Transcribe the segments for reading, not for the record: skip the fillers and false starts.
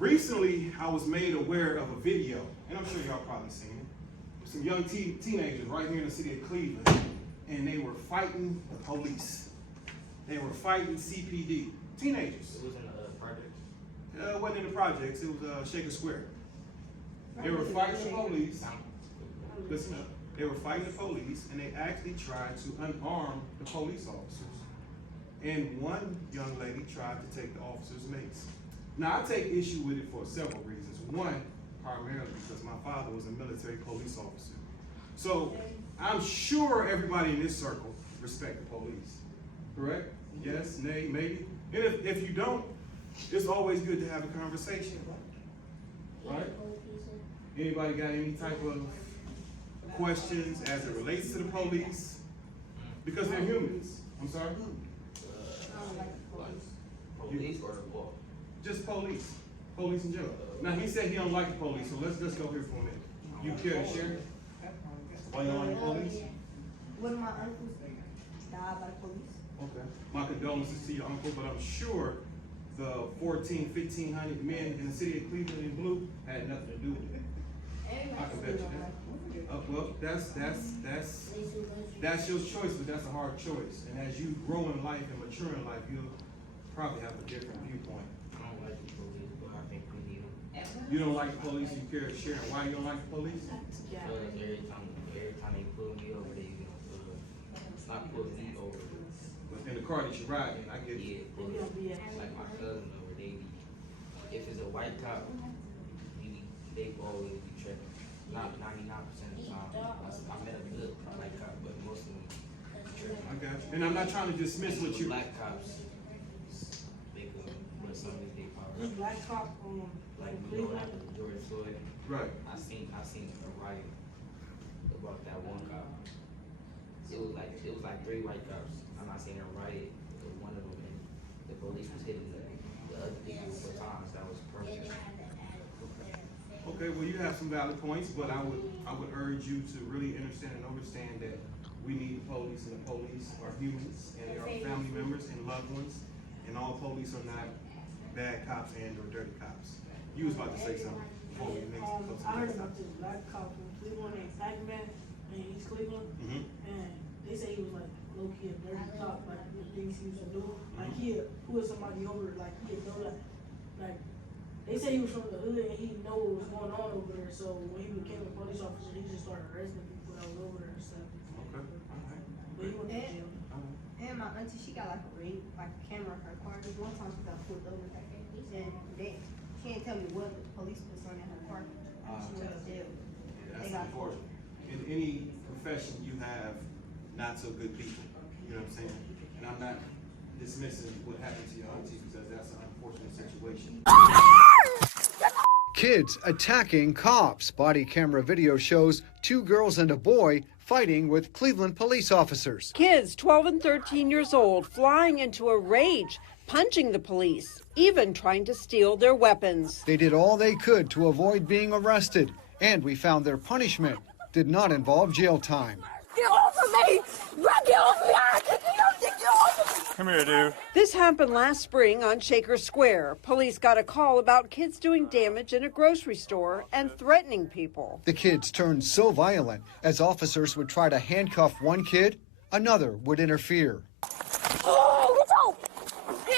Recently, I was made aware of a video, and I'm sure y'all probably seen it. Some young teenagers right here in the city of Cleveland, and they were fighting the police. They were fighting CPD. Teenagers. It was in the projects? It wasn't in the projects, it was Shaker Square. They were fighting the police. Listen up. They were fighting the police, and they actually tried to unarm the police officers. And one young lady tried to take the officer's mace. Now, I take issue with it for several reasons. One, primarily because my father was a military police officer. So, I'm sure everybody in this circle respect the police. Correct? Yes, nay, maybe? And if you don't, it's always good to have a conversation. Right? Anybody got any type of questions as it relates to the police? Because they're humans. I'm sorry? Police or the law? Just police. Police in general. Now, he said he don't like the police, so let's go here for a minute. You care to share? Why you don't like the police? One of my uncles died by the police. Okay. My condolences to your uncle, but I'm sure the 1,500 men in the city of Cleveland in blue had nothing to do with it. I can bet you that. Well, that's your choice, but that's a hard choice. And as you grow in life and mature in life, you'll probably have a different viewpoint. I don't like the police, but I think we need them. You don't like the police, you care to share. Why you don't like the police? Because every time they pull me over, they not pull me over. In the car that you ride in, I get it. Yeah, pull me. Like my cousin over, they be, if it's a white cop, they always be tripping. Not 99% of the time. I met a good white cop, but most of them tripping. I got you. And I'm not trying to dismiss what you. Black cops, they could put some of their power. This black cop Like after George Floyd. Right. I seen a riot about that one cop. It was like 3 white cops. I'm not saying a riot, but one of them, and the police was hitting the other people for times. That was perfect. Okay, well, you have some valid points, but I would urge you to really understand that we need the police, and the police are humans, and they are family members and loved ones, and all police are not bad cops and or dirty cops. You was about to say something before we mix it. I heard about this black cop from Cleveland named Pac-Man in East Cleveland, and they say he was like low-key a dirty cop, like the things he used to do. Like he'd pull somebody over, like he'd know like they say he was from the hood and he know what was going on over there. So when he became a police officer, he just started arresting people that was over there and stuff. Okay. But he went to jail. And my auntie, she got like a camera in her car. Just one time she got pulled over, and she didn't tell me what the police was on in her car. She went to jail. That's unfortunate. In any profession, you have not so good people. You know what I'm saying? And I'm not dismissing what happened to your auntie because that's an unfortunate situation. Kids attacking cops. Body camera video shows 2 girls and a boy fighting with Cleveland police officers. Kids 12 and 13 years old flying into a rage, punching the police, even trying to steal their weapons. They did all they could to avoid being arrested, and we found their punishment did not involve jail time. Get off of me! Get off of me! Get off of me! Come here, dude. This happened last spring on Shaker Square. Police got a call about kids doing damage in a grocery store and threatening people. The kids turned so violent, as officers would try to handcuff one kid, another would interfere.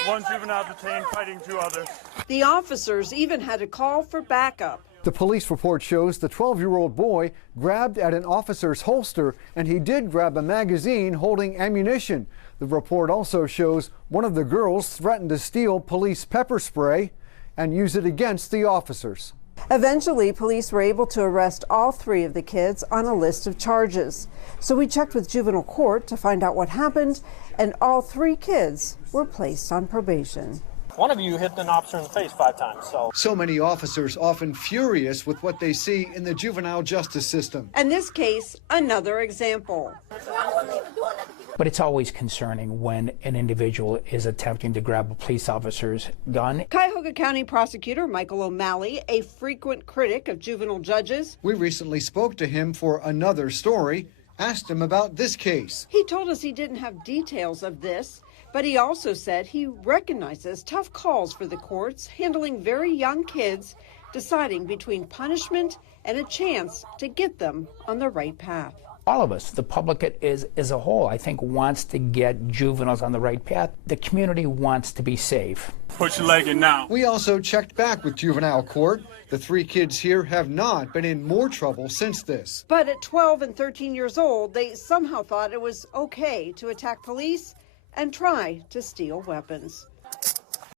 One juvenile detained fighting 2 others. The officers even had to call for backup. The police report shows the 12-year-old boy grabbed at an officer's holster, and he did grab a magazine holding ammunition. The report also shows one of the girls threatened to steal police pepper spray and use it against the officers. Eventually, police were able to arrest all 3 of the kids on a list of charges. So we checked with juvenile court to find out what happened, and all 3 kids were placed on probation. One of you hit an officer in the face 5 times, So many officers often furious with what they see in the juvenile justice system. And this case, another example. But it's always concerning when an individual is attempting to grab a police officer's gun. Cuyahoga County Prosecutor Michael O'Malley, a frequent critic of juvenile judges. We recently spoke to him for another story, asked him about this case. He told us he didn't have details of this, But he also said he recognizes tough calls for the courts handling very young kids, deciding between punishment and a chance to get them on the right path. All of us, the public as a whole, I think wants to get juveniles on the right path. The community wants to be safe. Put your leg in now. We also checked back with juvenile court. The 3 kids here have not been in more trouble since this. But at 12 and 13 years old, they somehow thought it was okay to attack police and try to steal weapons.